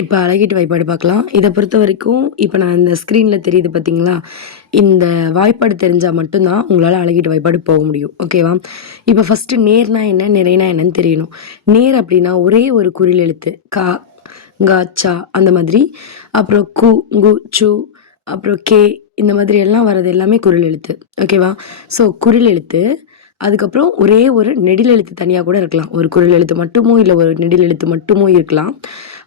இப்ப அழகீட்டு வாய்ப்பாடு பார்க்கலாம். இத பொறுத்தவரைக்கும், இப்ப நான் இந்த ஸ்க்ரீன்ல தெரியுது பார்த்தீங்களா? இந்த வாய்ப்பாடு தெரிஞ்சா மட்டும் தான் உங்களால அழகீட்டு வாய்ப்பாடு போக முடியும். ஓகேவா? இப்ப ஃபர்ஸ்ட்டு நேர்னா என்ன? நிறைனா என்னன்னு தெரியணும். நேர் அப்டின்னா ஒரே ஒரு குறில் எழுத்து. கா, ங்க, ச அந்த மாதிரி. அப்புறம் கு, ங்கு, சு, அப்புறம் கே இந்த மாதிரி எல்லாம் வர்றது எல்லாமே குறில் எழுத்து. ஓகேவா? ஸோ குறில் எழுத்து. அதுக்கப்புறம் ஒரே ஒரு நெடில் எழுத்து தனியா கூட இருக்கலாம். ஒரு குறில் எழுத்து மட்டுமோ, இல்ல ஒரு நெடில் எழுத்து மட்டுமோ இருக்கலாம்.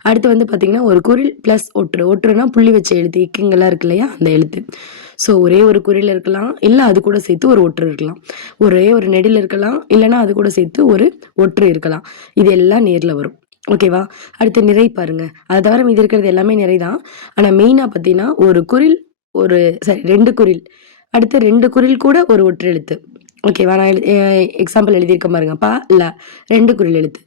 அடுத்து வந்து பார்த்தீங்கன்னா, ஒரு குறில் பிளஸ் ஒற்று. ஒற்றுனா புள்ளி வச்ச எழுத்து. இக்குங்கலாம் இருக்கு இல்லையா? அந்த எழுத்து. ஸோ ஒரே ஒரு குறில் இருக்கலாம். இல்ல அது கூட சேர்த்து ஒரு ஒற்று இருக்கலாம். ஒரே ஒரு நெடில் இருக்கலாம். இல்லன்னா அது கூட சேர்த்து ஒரு ஒற்று இருக்கலாம். இது எல்லாம் நேர்ல வரும். ஓகேவா? அடுத்து நிறை பாருங்க. அத தவிர மீதி இருக்கிறது எல்லாமே நிறை தான். ஆனா மெயினா பார்த்தீங்கன்னா, ஒரு குறில் ஒரு 2 குறில். அடுத்து 2 குறில் கூட ஒரு ஒற்று எழுத்து. ஓகேவா? நான் எக்ஸாம்பிள் எழுதியிருக்கேன் பாருங்க. ப, ல 2 குறில் எழுத்து.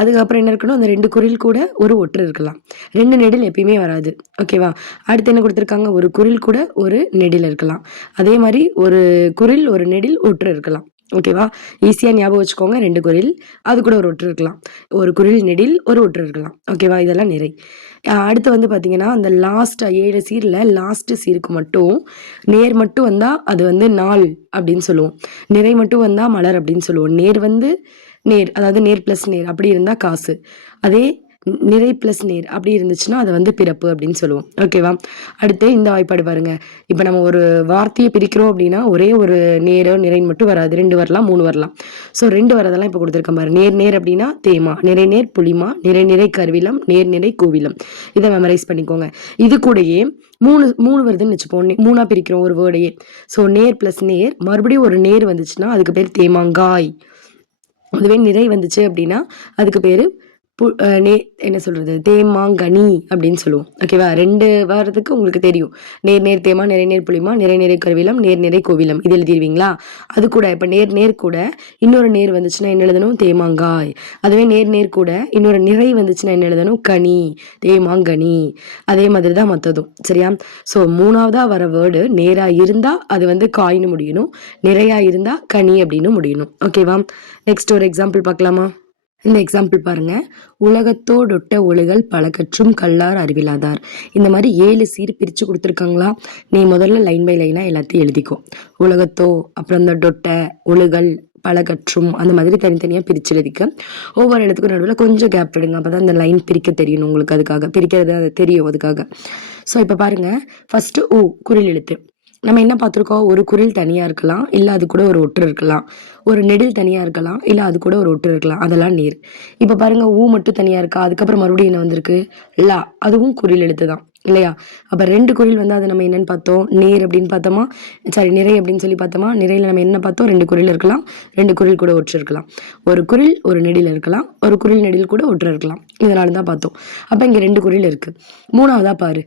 அதுக்கப்புறம் என்ன இருக்கணும், அந்த 2 குறில் கூட ஒரு ஒற்று இருக்கலாம். 2 நெடில் எப்பயுமே வராது. ஓகேவா? அடுத்து என்ன குடுத்துருக்காங்க, ஒரு குறில் கூட ஒரு நெடில் இருக்கலாம். அதே மாரி ஒரு குறில், ஒரு நெடில், ஒற்று இருக்கலாம். ஓகேவா? ஈஸியா ஞாபகம் வச்சுக்கோங்க. 2 குறில், அது கூட ஒரு ஒற்று இருக்கலாம். ஒரு குறில், நெடில், ஒரு ஒற்று இருக்கலாம். ஓகேவா? இதெல்லாம் நிறை. அடுத்து வந்து பார்த்தீங்கன்னா, அந்த லாஸ்ட் 7 சீர்ல லாஸ்ட் சீருக்கு மட்டும் நேர் மட்டும் வந்தா அது வந்து நாள் அப்படின்னு சொல்லுவோம். நிறை மட்டும் வந்தா மலர் அப்படின்னு சொல்லுவோம். நேர் வந்து நேர், அதாவது நேர் பிளஸ் நேர் அப்படி இருந்தா காசு. அதே நிறை பிளஸ் நேர் அப்படி இருந்துச்சுன்னா அது வந்து பிறப்பு அப்படின்னு சொல்லுவோம். ஓகேவா? அடுத்து இந்த வாய்ப்பாடு பாருங்க. இப்ப நம்ம ஒரு வார்த்தையை பிரிக்கிறோம் அப்படின்னா ஒரே ஒரு நேரோ நிறைன்னு மட்டும் வராது. 2 வரலாம், 3 வரலாம். ஸோ 2 வரதெல்லாம் இப்ப குடுத்துருக்கேன் பாரு. நேர் நேர் அப்படின்னா தேமா, நிறை நேர் புளிமா, நிறை நிறை கருவிலம், நேர் நிறை கூவிலம். இதை மெமரைஸ் பண்ணிக்கோங்க. இது கூடயே 3 வருதுன்னு வச்சுப்போம். 3ஆ பிரிக்கிறோம் ஒரு வேர்டையே. ஸோ நேர் பிளஸ் நேர், மறுபடியும் ஒரு நேர் வந்துச்சுன்னா அதுக்கு பேர் தேமாங்காய். அதுவே நிறை வந்துச்சு அப்படின்னா அதுக்கு பேரு என்ன சொல்றது, தேமாங்கனி அப்படின்னு சொல்லுவோம். ஓகேவா? 2 வாரத்துக்கு உங்களுக்கு தெரியும். நேர் நேர் தேமா, நிறை நேர் புளிமா, நிறை நிறை கருவிலம், நேர் நிறை கோவிலம். இது எழுதிருவீங்களா? அது கூட இப்ப நேர் நேர் கூட இன்னொரு நேர் வந்துச்சுன்னா என்ன எழுதணும்? தேமாங்காய். அதுவே நேர் நேர் கூட இன்னொரு நிறை வந்துச்சுன்னா என்ன எழுதணும்? கனி, தேமாங்கனி. அதே மாதிரி தான் மத்ததும். சரியா? ஸோ 3ஆவதா வர வேர்டு நேரா இருந்தா அது வந்து காய்னு முடியணும். நிறையா இருந்தா கனி அப்படின்னு முடியணும். ஓகேவா? நெக்ஸ்ட் ஒரு எக்ஸாம்பிள் பார்க்கலாமா? இந்த எக்ஸாம்பிள் பாருங்க. உலகத்தோடொட்ட ஒழுகல் பல கற்றும் கல்லார் அறிவிலாதார். இந்த மாதிரி 7 சீர் பிரிச்சு கொடுத்துருக்காங்களா? நீ முதல்ல லைன் பை லைனா எல்லாத்தையும் எழுதிக்கோ. உலகத்தோ, அப்புறம் இந்த டொட்ட, ஒழுகல், பல கற்றும் அந்த மாதிரி தனித்தனியா பிரிச்சு எழுதிக்க. ஒவ்வொரு இடத்துக்கும் நடுவில் கொஞ்சம் கேப் விடுங்க. அப்பதான் இந்த லைன் பிரிக்க தெரியணும் உங்களுக்கு. அதுக்காக பிரிக்கிறது அது தெரியும் அதுக்காக. ஸோ இப்போ பாருங்க, ஃபர்ஸ்ட் ஊ குறில் எழுத்து. நம்ம என்ன பார்த்துருக்கோம், ஒரு குறில் தனியா இருக்கலாம், இல்ல அது கூட ஒரு ஒற்று இருக்கலாம். ஒரு நெடில் தனியா இருக்கலாம், இல்ல அது கூட ஒரு ஒற்று இருக்கலாம். அதெல்லாம் நேர். இப்ப பாருங்க, ஊ மட்டும் தனியா இருக்கா, அதுக்கப்புறம் மறுபடியும் என்ன வந்திருக்கு, லா. அதுவும் குறில் எழுத்து தான் இல்லையா? அப்ப 2 குறில் வந்து அதை நம்ம என்னன்னு பார்த்தோம், நேர் அப்படின்னு பார்த்தோமா, சாரி நிறை அப்படின்னு சொல்லி பார்த்தோமா. நிறையில நம்ம என்ன பார்த்தோம், 2 குறில் இருக்கலாம், 2 குறில் கூட ஒற்று இருக்கலாம். ஒரு குறில் ஒரு நெடில் இருக்கலாம், ஒரு குறில் நெடில் கூட ஒற்று இருக்கலாம். இதனால தான் பார்த்தோம். அப்ப இங்க 2 குறில் இருக்கு. 3ஆவதா பாரு,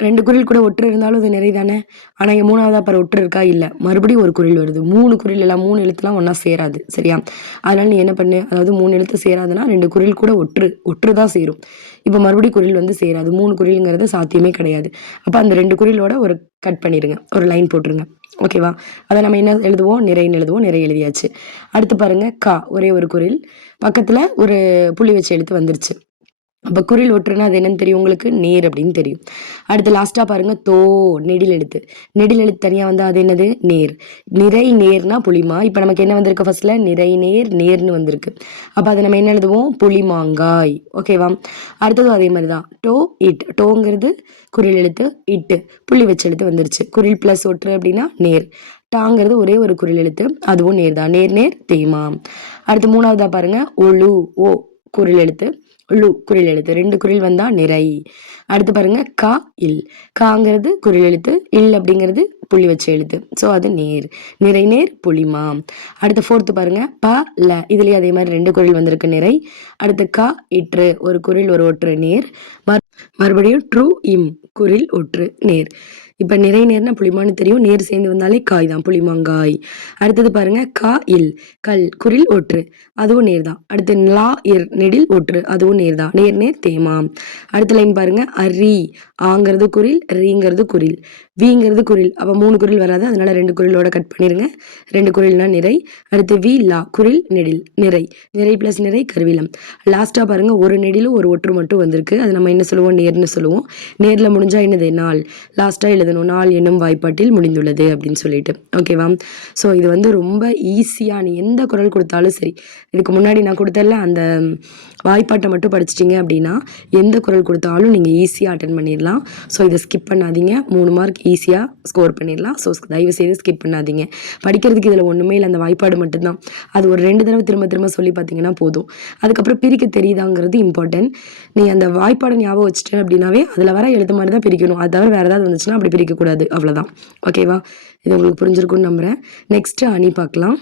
2 குறில் கூட ஒற்று இருந்தாலும் அது நிறை தானே. ஆனா இங்க 3ஆவதா பாரு, ஒற்று இருக்கா? இல்ல. மறுபடியும் ஒரு குறில் வருது. 3 குறில் எல்லாம் 3 எழுத்துலாம் ஒண்ணா சேராது. சரியா? அதனால நீ என்ன பண்ணு, அதாவது 3 எழுத்து சேராதுன்னா 2 குறில் கூட ஒற்று தான் சேரும். இப்ப மறுபடியும் குறில் வந்து சேராது. 3 குறில்ங்கிறது சாத்தியமே கிடையாது. அப்ப அந்த 2 குறிலோட ஒரு கட் பண்ணிருங்க. ஒரு லைன் போட்டுருங்க. ஓகேவா? அதை நம்ம என்ன எழுதுவோம், நிறைன்னு எழுதுவோம். நிறை எழுதியாச்சு. அடுத்து பாருங்க, கா ஒரே ஒரு குறில், பக்கத்துல ஒரு புள்ளி வச்ச எழுத்து வந்துருச்சு. அப்ப குறில் ஒற்றுனா அது என்னன்னு தெரியும் உங்களுக்கு, நேர் அப்படின்னு தெரியும். அடுத்து லாஸ்டா பாருங்க, தோ நெடில் எழுத்து. நெடில் எழுத்து தனியா வந்தா அது என்னது, நேர். நிறை நேர்னா புளிமா. இப்ப நமக்கு என்ன வந்திருக்கு, ஃபர்ஸ்ட்ல நிறை நேர் நேர்னு வந்திருக்கு. அப்ப அதை நம்ம என்ன எழுதுவோம், புளிமாங்காய். ஓகேவா? அடுத்ததும் அதே மாதிரிதான், டோ இட். டோங்கிறது குறில் எழுத்து, இட்டு புள்ளி வச்ச எழுத்து வந்துருச்சு. குறில் பிளஸ் ஒற்று அப்படின்னா நேர். டாங்கிறது ஒரே ஒரு குறில் எழுத்து, அதுவும் நேர் தான். நேர் நேர் தேமா. அடுத்து 3ஆவதா பாருங்க, ஒழு. ஓ குறில் எழுத்து, லு குறில் எழுத்து. 2 குறில் வந்தா நிறை. அடுத்து பாருங்க, கா இல். காங்கிறது குறில் எழுத்து, இல் அப்படிங்கிறது புள்ளி வச்ச எழுத்து. ஸோ அது நேர். நிறை நேர் புளிமா. அடுத்து 4th பாருங்க, ப ல. இதுலயே அதே மாதிரி 2 குறில் வந்திருக்கு, நிறை. அடுத்து கா இற்று, ஒரு குறில் ஒரு ஒற்று, நேர். மறுபடியும் ட்ரூ இம், குறில் ஒற்று, நேர். இப்போ நிறை நேர்னா புளிமான்னு தெரியும். நேர் சேர்ந்து வந்தாலே காய் தான், புளிமாங்காய். அடுத்தது பாருங்க, கா இல் கல் குரில் ஒற்று, அதுவும் நேர் தான். அடுத்து லா இர் நெடில் ஒற்று, அதுவும் நேர் தான். நேர் நேர் தேமா. அடுத்த லைன் பாருங்க, அரி ஆங்கிறது குரில், ரீங்கிறது குரில், வீங்கிறது குரில். அப்போ 3 குரில் வராது, அதனால 2 குரிலோட கட் பண்ணிருங்க. 2 குரில்னா நிறை. அடுத்து வி லா குரில் நெடில் நிறை, நிறை பிளஸ் நிறை கருவிலம். லாஸ்டா பாருங்க, ஒரு நெடிலும் ஒரு ஒற்று மட்டும் வந்திருக்கு. அது நம்ம என்ன சொல்லுவோம், நேர்னு சொல்லுவோம். நேர்ல முடிஞ்சா என்னது, நாள். லாஸ்டா எழுதணும், நாள் என்னும் வாய்ப்பாட்டில் முடிந்துள்ளது அப்படின்னு சொல்லிட்டு. ஓகேவா? ஸோ இது வந்து ரொம்ப ஈஸியா, நீ எந்த குரல் கொடுத்தாலும் சரி, இதுக்கு முன்னாடி நான் கொடுத்தல அந்த வாய்ப்பாட்டை மட்டும் படிச்சிட்டிங்க அப்படின்னா எந்த குரல் கொடுத்தாலும் நீங்கள் ஈஸியாக அட்டன் பண்ணிடலாம். ஸோ இதை ஸ்கிப் பண்ணாதீங்க. 3 மார்க் ஈஸியாக ஸ்கோர் பண்ணிடலாம். ஸோ தயவு செய்து ஸ்கிப் பண்ணாதீங்க. படிக்கிறதுக்கு இதில் ஒன்றுமே இல்லை, அந்த வாய்ப்பாடு மட்டும்தான். அது ஒரு 2 தடவை திரும்ப திரும்ப சொல்லி பார்த்தீங்கன்னா போதும். அதுக்கப்புறம் பிரிக்க தெரியுதாங்கிறது இம்பார்ட்டன்ட். நீ அந்த வாய்ப்பாடை ஞாபகம் வச்சுட்டேன் அப்படின்னாவே அதில் வர எழுத்து மாதிரி தான் பிரிக்கணும். அது தவிர வேறு ஏதாவது வந்துச்சுன்னா அப்படி பிரிக்கக்கூடாது. அவ்வளோதான். ஓகேவா? இது உங்களுக்கு புரிஞ்சிருக்கும்னு நம்புகிறேன். நெக்ஸ்ட்டு அணி பார்க்கலாம்.